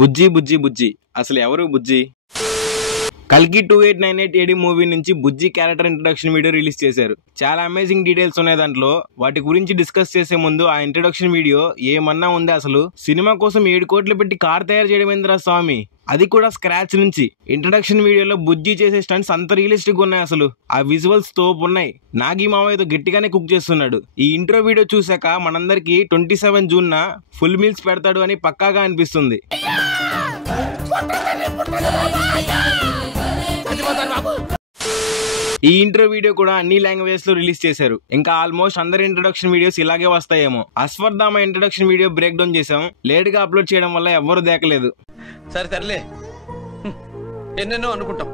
బుజ్జి బుజ్జి బుజ్జి అసలు ఎవరు బుజ్జి? కల్కి 2898 AD మూవీ నుంచి బుజ్జి క్యారెక్టర్ ఇంట్రొడక్షన్ వీడియో రిలీజ్ చేశారు. చాలా అమేజింగ్ డీటెయిల్స్ ఉన్నాయి దాంట్లో. వాటి గురించి డిస్కస్ చేసే ముందు ఆ ఇంట్రొడక్షన్ వీడియో ఏమన్నా ఉంది? అసలు సినిమా కోసం 7 కోట్లు పెట్టి కార్ తయారు చేయడం ఏందిరా స్వామి, అది కూడా స్క్రాచ్ నుంచి. ఇంట్రొడక్షన్ వీడియోలో బుజ్జి చేసే స్టంట్స్ అంత రియలిస్టిక్ ఉన్నాయి. అసలు ఆ విజువల్స్ తోపు ఉన్నాయి. నాగి మామ ఏదో గట్టిగానే కుక్ చేస్తున్నాడు. ఈ ఇంట్రో వీడియో చూసాక మనందరికి 27 జూన్ ఫుల్ మీల్స్ పెడతాడు అని పక్కాగా అనిపిస్తుంది. ఈ ఇంట్రో వీడియో కూడా అన్ని లాంగ్వేజెస్ లో రిలీజ్ చేశారు. ఇంకా ఆల్మోస్ట్ అందరి ఇంట్రొడక్షన్ వీడియోస్ ఇలాగే వస్తాయేమో. Ashwatthama introduction video break down చేసాం. లేట్ గా అప్లోడ్ చేయడం వల్ల ఎవ్వరు దేకలేదు. సరే ఎన్నెన్నో అనుకుంటాం,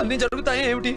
అన్ని జరుగుతాయి ఏమిటి?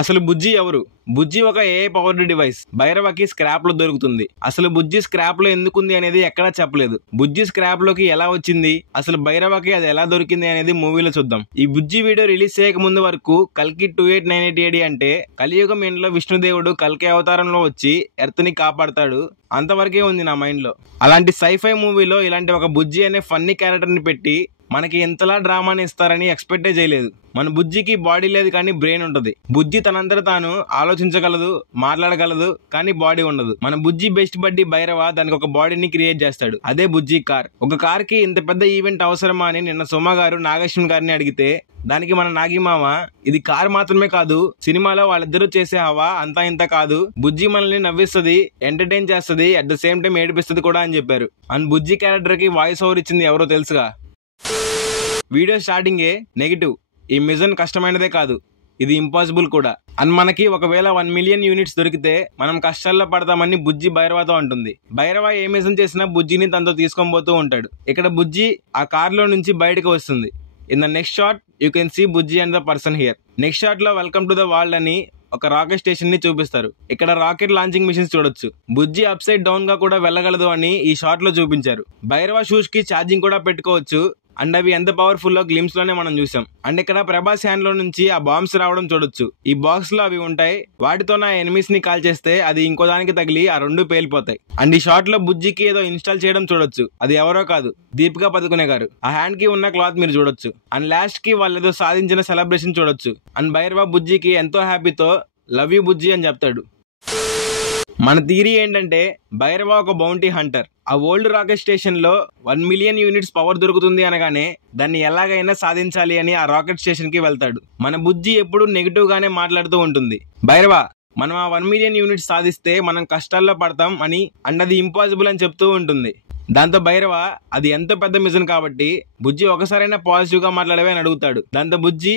అసలు బుజ్జి ఎవరు? బుజ్జి ఒక ఏఐ పవర్డ్ డివైస్. భైరవకి స్క్రాప్ లో దొరుకుతుంది. అసలు బుజ్జి స్క్రాప్ లో ఎందుకుంది అనేది ఎక్కడా చెప్పలేదు. బుజ్జి స్క్రాప్ లోకి ఎలా వచ్చింది, అసలు భైరవకి అది ఎలా దొరికింది అనేది మూవీలో చూద్దాం. ఈ బుజ్జి వీడియో రిలీజ్ చేయక ముందు వరకు కల్కి 2898 AD అంటే కలియుగం ఎండ్లో విష్ణుదేవుడు కల్కి అవతారంలో వచ్చి ఎర్త్ ని కాపాడతాడు అంతవరకే ఉంది నా మైండ్ లో. అలాంటి సైఫై మూవీలో ఇలాంటి ఒక బుజ్జి అనే ఫన్నీ క్యారెక్టర్ ని పెట్టి మనకి ఎంతలా డ్రామాని ఇస్తారని ఎక్స్పెక్టే చేయలేదు. మన బుజ్జికి బాడీ లేదు కానీ బ్రెయిన్ ఉంటది. బుజ్జి తనంతట తాను ఆలోచించగలదు, మాట్లాడగలదు, కానీ బాడీ ఉండదు. మన బుజ్జి బెస్ట్ బడ్డీ భైరవ దానికి ఒక బాడీని క్రియేట్ చేస్తాడు. అదే బుజ్జి కార్. ఒక కార్ కి ఇంత పెద్ద ఈవెంట్ అవసరమా అని నిన్న సుమ గారు నాగేశ్వన్ గారిని అడిగితే దానికి మన నాగి మామ ఇది కార్ మాత్రమే కాదు, సినిమాలో వాళ్ళిద్దరూ చేసే హవా అంతా ఇంత కాదు, బుజ్జి మనల్ని నవ్విస్తుంది, ఎంటర్టైన్ చేస్తుంది, అట్ ద సేమ్ టైం ఏడిపిస్తుంది కూడా అని చెప్పారు. అండ్ బుజ్జి క్యారెక్టర్ కి వాయిస్ ఓవర్ ఇచ్చింది ఎవరో తెలుసుగా. వీడియో స్టార్టింగే నెగిటివ్, ఈ మిషన్ కష్టమైనదే కాదు, ఇది ఇంపాసిబుల్ కూడా. అండ్ మనకి ఒకవేళ 1 మిలియన్ యూనిట్స్ దొరికితే మనం కష్టాల్లో పడతామని బుజ్జి భైరవతో అంటుంది. భైరవ ఏ మిషన్ చేసినా బుజ్జిని తనతో తీసుకొని పోతూ ఉంటాడు. ఇక్కడ బుజ్జి ఆ కార్ లో నుంచి బయటకు వస్తుంది. In the next shot you can see Bujji and the person here. Next shot లో వెల్కమ్ టు ద వరల్డ్ అని ఒక రాకెట్ స్టేషన్ ని చూపిస్తారు. ఇక్కడ రాకెట్ లాంచింగ్ మిషన్స్ చూడొచ్చు. బుజ్జి అప్ సైడ్ డౌన్ గా కూడా వెళ్ళగలదు అని ఈ షాట్ లో చూపించారు. భైరవ షూస్ కి ఛార్జింగ్ కూడా పెట్టుకోవచ్చు. అండ్ అవి ఎంత పవర్ఫుల్ లో గ్లిమ్స్ లోనే మనం చూసాం. అండ్ ఇక్కడ ప్రభాస్ హ్యాండ్ లో నుంచి ఆ బాంబ్స్ రావడం చూడొచ్చు. ఈ బాక్స్ లో అవి ఉంటాయి. వాటితో నా ఎనిమీస్ ని కాల్ చేస్తే అది ఇంకో దానికి తగిలి ఆ రెండు పేలిపోతాయి. అండ్ ఈ షాట్ లో బుజ్జికి ఏదో ఇన్స్టాల్ చేయడం చూడొచ్చు. అది ఎవరో కాదు, దీపికా పదుకునే గారు. ఆ హ్యాండ్ కి ఉన్న క్లాత్ మీరు చూడొచ్చు. అండ్ లాస్ట్ కి వాళ్ళు ఏదో సాధించిన సెలబ్రేషన్ చూడొచ్చు. అండ్ భైరవ బుజ్జికి ఎంతో హ్యాపీతో లవ్ యూ బుజ్జి అని చెప్తాడు. మన థియరీ ఏంటంటే భైరవ ఒక బౌంటీ హంటర్. ఆ ఓల్డ్ రాకెట్ స్టేషన్ లో 1 మిలియన్ యూనిట్స్ పవర్ దొరుకుతుంది అనగానే దాన్ని ఎలాగైనా సాధించాలి అని ఆ రాకెట్ స్టేషన్ కి వెళ్తాడు. మన బుజ్జి ఎప్పుడు నెగిటివ్ గానే మాట్లాడుతూ ఉంటుంది. భైరవ మనం ఆ 1 మిలియన్ యూనిట్స్ సాధిస్తే మనం కష్టాల్లో పడతాం అని, అండ్ అది ఇంపాసిబుల్ అని చెప్తూ ఉంటుంది. దాంతో భైరవ అది ఎంతో పెద్ద మిషన్ కాబట్టి బుజ్జి ఒకసారైనా పాజిటివ్ గా మాట్లాడవే అని అడుగుతాడు. దాంతో బుజ్జి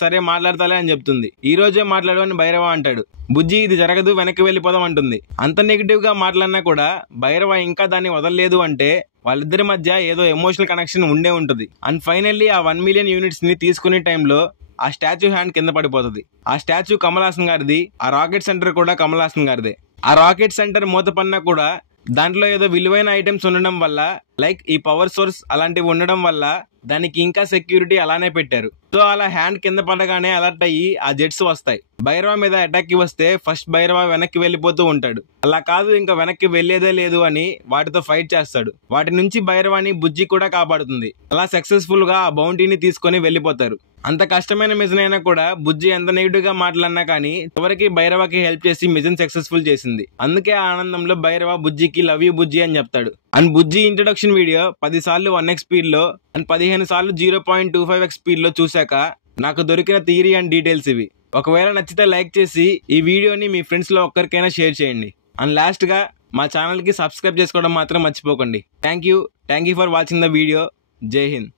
సరే మాట్లాడతాలే అని చెప్తుంది. ఈ రోజే మాట్లాడు అని భైరవ అంటాడు. బుజ్జి ఇది జరగదు, వెనక్కి వెళ్ళిపోదాం అంటుంది. అంత నెగిటివ్ గా మాట్లాడినా కూడా భైరవ ఇంకా దాన్ని వదలలేదు అంటే వాళ్ళిద్దరి మధ్య ఏదో ఎమోషనల్ కనెక్షన్ ఉండే ఉంటుంది. అండ్ ఫైనల్లీ ఆ 1 మిలియన్ యూనిట్స్ ని తీసుకునే టైంలో ఆ స్టాచ్యూ హ్యాండ్ కింద పడిపోతుంది. ఆ స్టాచ్యూ కమల్ హాసన్ గారిది. ఆ రాకెట్ సెంటర్ కూడా కమల్ హాసన్ గారిదే. ఆ రాకెట్ సెంటర్ మూత పన్నా కూడా దాంట్లో ఏదో విలువైన ఐటమ్స్ ఉండడం వల్ల, లైక్ ఈ పవర్ సోర్స్ అలాంటివి ఉండడం వల్ల దానికి ఇంకా సెక్యూరిటీ అలానే పెట్టారు. సో అలా హ్యాండ్ కింద పడగానే అలర్ట్ అయ్యి ఆ జెట్స్ వస్తాయి. భైరవ మీద అటాక్ కి వస్తే ఫస్ట్ భైరవ వెనక్కి వెళ్ళిపోతూ ఉంటాడు. అలా కాదు ఇంకా వెనక్కి వెళ్లేదే లేదు అని వాటితో ఫైట్ చేస్తాడు. వాటి నుంచి భైరవాని బుజ్జి కూడా కాపాడుతుంది. అలా సక్సెస్ఫుల్ గా ఆ బౌంటీని తీసుకొని వెళ్ళిపోతారు. అంత కష్టమైన మిషన్ అయినా కూడా బుజ్జి ఎంత నెగిటివ్ గా మాట్లాడినా కానీ చివరికి భైరవకి హెల్ప్ చేసి మిషన్ సక్సెస్ఫుల్ చేసింది. అందుకే ఆ ఆనందంలో భైరవ బుజ్జికి లవ్ యూ బుజ్జి అని చెప్తాడు. అండ్ బుజ్జి ఇంట్రొడక్షన్ వీడియో 10 సార్లు 1x స్పీడ్ లో అండ్ 15 సార్లు 0.25x స్పీడ్ లో చూశాక నాకు దొరికిన థియరీ అండ్ డీటెయిల్స్ ఇవి. ఒకవేళ నచ్చితే లైక్ చేసి ఈ వీడియోని మీ ఫ్రెండ్స్ లో ఒక్కరికైనా షేర్ చేయండి. అండ్ లాస్ట్ గా మా ఛానల్ కి సబ్స్క్రైబ్ చేసుకోవడం మాత్రం మర్చిపోకండి. Thank you for watching the video. జై హింద్.